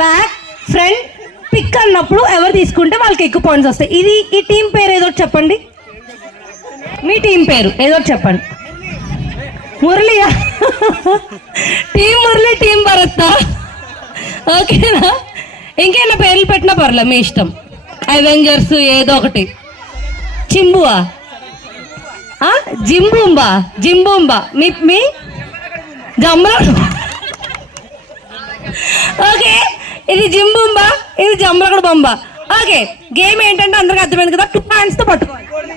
Back front pick అన్నప్పుడు ఎవరు తీసుకుంటే వాళ్ళకి ఎక్కువ పాయింట్స్ వస్తాయి. ఈ టీం పేరు ఏదో చెప్పండి. మీ టీం పేరు ఏదో చెప్పండి. మురళియా? Team Murali, team Bharat. ఓకేనా? ఇంకేనా పేర్లు పెట్టినా పర్లే, మీ ఇష్టం. అవెంజర్స్ ఏదో ఒకటి. చింబువా? జింబూంబా? జింబూంబా మీ జంబ. ఓకే, ఇది జింబూంబా, ఇది జంబలగడ బొంబ. ఓకే, గేమ్ ఏంటంటే అందరికి అర్థమైంది కదా. 2 హ్యాండ్స్ తో పట్టుకోవాలి.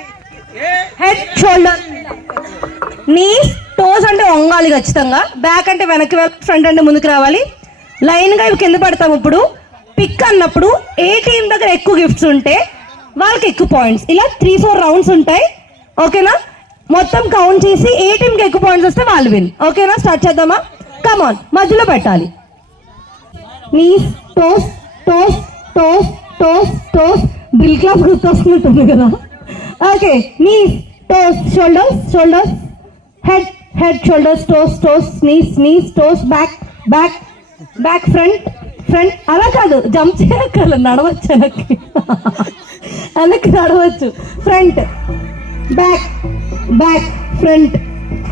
హెడ్, షోల్డర్, నీస్, టోస్ అంటే వంగాలి ఖచ్చితంగా. బ్యాక్ అంటే వెనక్కి, ఫ్రంట్ అంటే ముందుకు రావాలి. లైన్గా ఇవి కింద పడతాం. ఇప్పుడు పిక్ అన్నప్పుడు ఏ టీం దగ్గర ఎక్కువ గిఫ్ట్స్ ఉంటే వాళ్ళకి ఎక్కువ పాయింట్స్. ఇలా 3-4 రౌండ్స్ ఉంటాయి. ఓకేనా? మొత్తం కౌంట్ చేసి ఏ టీంకి ఎక్కువ పాయింట్స్ వస్తే వాళ్ళు విన్. ఓకేనా? స్టార్ట్ చేద్దామా? కమాన్, మధ్యలో పెట్టాలి. Knees, toes, toes, toes, toes, toes. బిల్ క్లాస్ గుర్తొస్తున్నట్టుంది కదా. Okay, knees, toes, shoulders, shoulders, head, head, shoulders, toes, toes, knees, knees, toes, back, back, back, front, front. అలా కాదు, జంప్ చేయక్కర్ల, నడవచ్చు వెనక్కి. వెనక్కి నడవచ్చు. Front, back, back, front,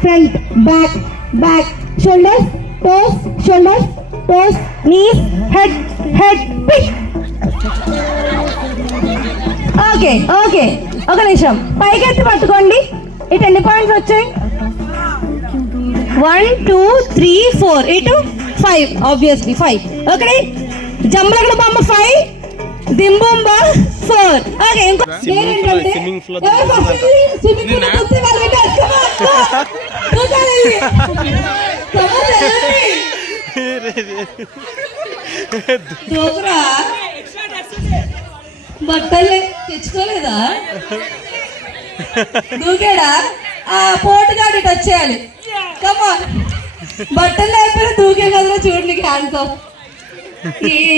front, back, back, shoulders, toes, shoulders, toes, knees, head, head, pick. Okay okay, ఒక నిమిషం. పైకెత్తి పట్టుకోండి. ఇటు ఎన్ని పాయింట్స్ వచ్చాయి? 1 2 3 4. ఇటు 5, ఆబ్వియస్లీ 5. ఓకే, జంబలగడ బొమ్మ 5, దింబొమ్మ 4. ఓకే, ఇంకో ఏంటంటే బట్టలు తెచ్చుకోలేదా? దూకాడా? పోటుగాడు ఇటు వచ్చేయాలి. కమాన్, బట్టలు అయిపోయినా దూకే కదరా. చూడండి హ్యాండ్తో.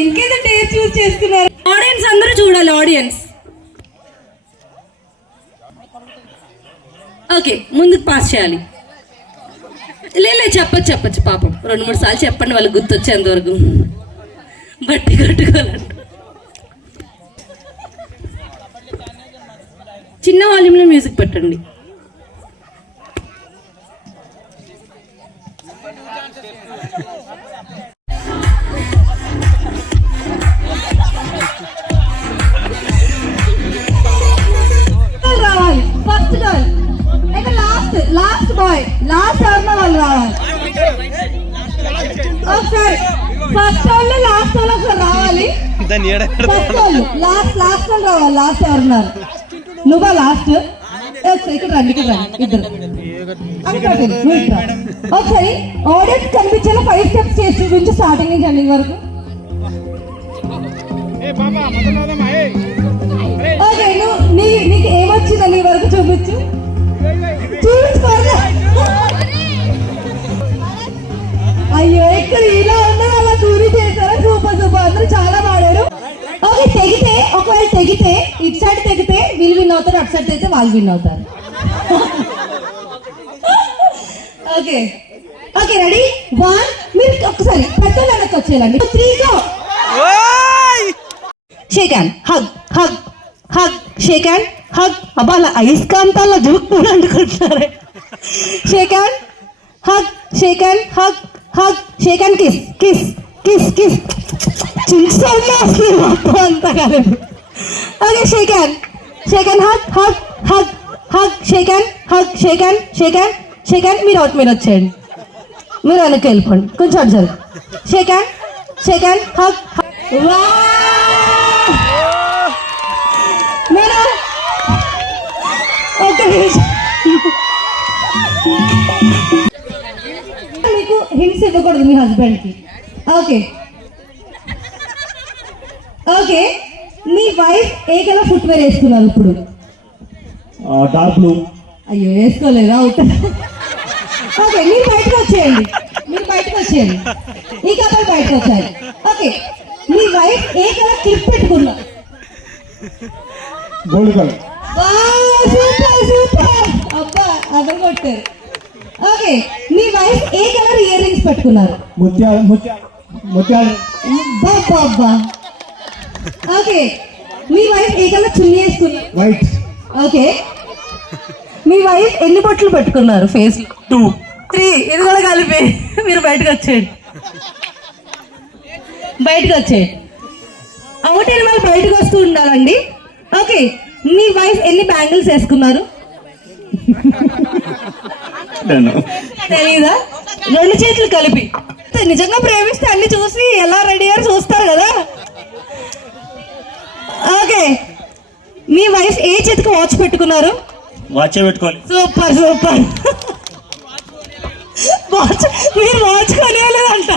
ఇంకేదో చూస్ చేసుకున్నారు. ఆడియన్స్ అందరూ చూడాలి. ఆడియన్స్ ఓకే, ముందుకు పాస్ చేయాలి. లేదు, చెప్పచ్చు పాపం. 2-3 సార్లు చెప్పండి, వాళ్ళకి గుర్తొచ్చేంత వరకు. బట్టి కట్టుకోవాలంట. చిన్న వాల్యూమ్లో మ్యూజిక్ పెట్టండి. రావాలి ఫస్ట్ గర్ల్. అయితే లాస్ట్ బాయ్, లాస్ట్ ఎవరిలో వాళ్ళు రావాలి. ఒకసారి ఫస్ట్ వాళ్ళు లాస్ట్ వాళ్ళు ఒకసారి రావాలి. ఫస్ట్ వాళ్ళు లాస్ట్ వాళ్ళు రావాలి. లాస్ట్ ఎవరున్నారు? నువ్వా లాస్ట్? ఇక్కడ రండి, ఇద్దరు. ఒకసారి ఆడియన్స్ కనిపించేలా 5 స్టెప్స్ చేసి చూపించు, స్టార్టింగ్ నుంచి ఎండింగ్ వరకు. ఓకే, నీకు ఏమొచ్చిందా నీ వరకు చూపించు. చూపించుకోవాలి. అయ్యో, ఇక్కడ ఇలా ఉన్నది అలా దూరి చేశారా? సూపర్ సూపర్, అందరూ చాలా పాడారు. ఓకే, తెగితే, ఒకవేళ తెగితే ఇటు సైడ్ తెగితే వీళ్ళు విన్ అవుతారు, అటు సైడ్ తెగితే వాళ్ళు విన్ అవుతారు. Okay okay, ready? 1. మీరు ఒకసారి పెద్దలు వెనక్కి వచ్చేయాలండి. 3 go. Shake hand, hug, hug, hug, shake hand, hug. అబ్బా, అలా అయస్కాంతాల్లో జురుక్కుని అనుకుంటున్నారే. Shake hand, hug, shake hand, hug, hug, shake hand, kiss, kiss, kiss, kiss. మొత్తం అంతా కలిపి. Okay, shake hand, hug, hug, hug, hug, shake hand, hug, shake hand, shake hand, shake hand. మీరు వచ్చేయండి, మీరు వెనక్కి వెళ్ళిపోండి. కొంచెం అటు జరుగు. Shake hand, hug. మీరు ఒక నిమిషం, మీకు హింట్స్ ఇవ్వకూడదు మీ హస్బెండ్కి. ఓకే ఓకే, మీ వైఫ్ ఏ కలర్ ఫుట్వేర్ వేసుకున్నారు ఇప్పుడు? Dark blue. అయ్యో, వేసుకోలేదా? అవుతుంది. ఓకే, మీరు బయటకు వచ్చేయండి. ఈ కలర్ బయటకు వచ్చారు. ఓకే, మీ వైఫ్ ఏ కలర్ క్లిప్ పెట్టుకున్నారు? Gold colour. సూపర్ సూపర్, అబ్బా అదర్ కొట్టారు. ఓకే, మీ వైఫ్ ఏ కలర్ ఇయర్ రింగ్స్ పెట్టుకున్నారు? ముత్యాలు. ముత్యాలు. బాబా. ఓకే, మీ వైఫ్ ఏ కలర్ చున్నీ వేసుకున్నారు? వైట్. ఓకే, మీ వైఫ్ ఎన్ని బొట్లు పెట్టుకున్నారు ఫేస్ లో? 2. 3. ఇది కూడా కలిపి మీరు బయటకు వచ్చేయండి, బయటకు వచ్చేయండి. అవుట్ అయిన వాళ్ళు బయటకు వస్తూ ఉండాలండి. ఓకే, మీ వైఫ్ ఎన్ని బ్యాంగిల్స్ వేసుకున్నారు? తెలీదా? 2 చేతులు కలిపి. నిజంగా ప్రేమిస్తే అన్ని చూసి ఎలా రెడీ అయ్యారు చూస్తారు కదా. ఓకే, మీ వైఫ్ ఏ చేతికి వాచ్ పెట్టుకున్నారు? వాచే పెట్టుకోవాలి. Super super. వాచ్ మీరు వాచ్ కొనేయలేదంట.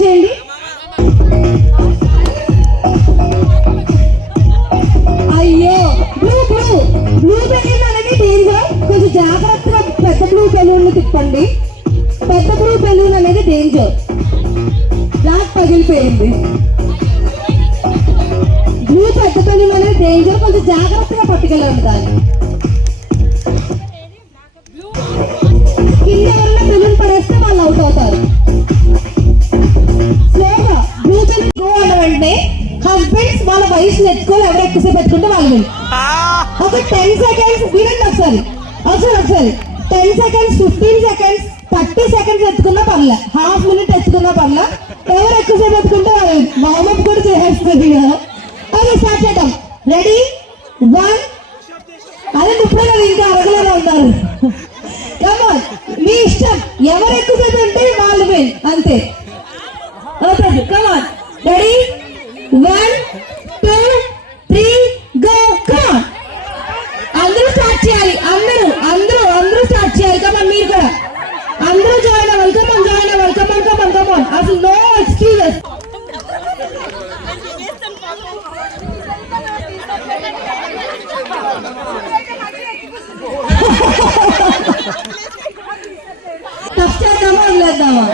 చేయండి. అయ్యో, బ్లూ బ్లూ బ్లూ బెలూన్ అనేది డేంజర్. కొంచెం జాగ్రత్తగా పెద్ద బ్లూ బెలూన్ తిప్పండి. పెద్ద బ్లూ బెలూన్ అనేది డేంజర్. బ్లాక్ పగిలిపోయింది. బ్లూ పెద్ద బెలూన్ అనేది డేంజర్. కొంచెం జాగ్రత్తగా పట్టుకెళ్ళండి దాన్ని. కింద ఎవరైనా బెలూన్ పడేస్తే వాళ్ళు అవుట్ అవుతారు. స్లోగా బ్లూ బెలూన్ గో అన్న వెంటనే హస్బెండ్స్ వాళ్ళ వయసు నెట్టుకొని ఎవరు ఎక్కువసేపు పెట్టుకుంటే వాళ్ళు ఒక 10 సెకండ్స్ వినండి. ఒకసారి 10 సెకండ్స్, 15 సెకండ్స్, 30 సెకండ్స్ ఎత్తుకున్నా పర్లే, హాఫ్ మినిట్ ఎత్తుకున్నా పర్లే. ఎవరు ఎక్కువసేపు ఎత్తుకుంటే వాళ్ళు వార్మప్ కూడా చేసేస్తుంది కదా. అదే స్టార్ట్ చేద్దాం. రెడీ 1. అదే 30 ఇంకా అరగలేదా ఉన్నారు. కమాన్, మీ ఇష్టం. ఎవరు ఎక్కువసేపు ఉంటే వాళ్ళు విన్ అంతే. Okay, come on. Ready 1, 2, 3 go. Come on, అందరూ స్టార్ట్ చేయాలి. అందరూ స్టార్ట్ చేయాలి. కమాన్, మీరు కూడా అందరూ జాయిన్ అవ్వాలి. కమాన్. అసలు నో ఎక్స్క్యూజెస్. టఫ్ చేద్దామా వదిలేద్దామా?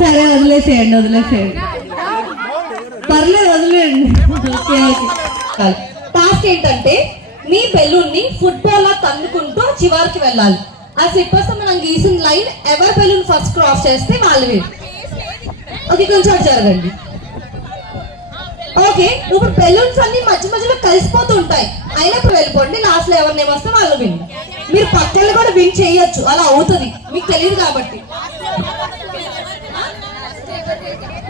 సరే, వదిలేసేయండి. పర్లేదు, వదిలేయండి. ఓకే. టాస్క్ ఏంటంటే మీ బెలూన్ ని ఫుట్బాల్ లా తన్నుకుంటూ చివరికి వెళ్ళాలి. ఆ స్లిప్పర్స్ మనం గీసిన లైన్ ఎవరి బెలూన్ ఫస్ట్ క్రాస్ చేస్తే వాళ్ళవి. ఓకే, కొంచెం అటు జరగండి. ఓకే, ఇప్పుడు బెలూన్స్ అన్ని మధ్యలో కలిసిపోతూ ఉంటాయి. అయినప్పుడు వెళ్ళిపోండి. లాస్ట్ లో ఎవరిని వస్తే వాళ్ళు విన్. మీరు పక్కన కూడా విన్ చేయొచ్చు, అలా అవుతుంది. మీకు తెలియదు కాబట్టి.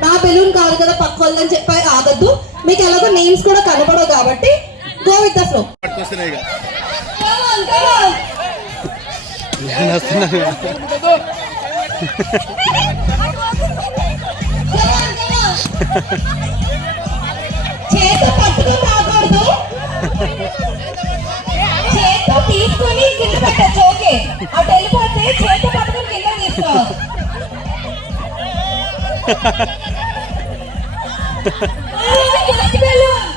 నా బెలూన్ కాదు కదా పక్క వాళ్ళని చెప్పి ఆగద్దు. మీకు ఎలాగో నేమ్స్ కూడా కనపడవు కాబట్టి గో విత్ ద ఫ్లో. చేత పట్టుకుని రాకూడదు, చేత తీసుకుని కింద పెట్టచ్చు. ఓకే, అటు వెళ్ళిపోతే చేత పట్టుకుని కింద తీసుకోవాలి. బెలూన్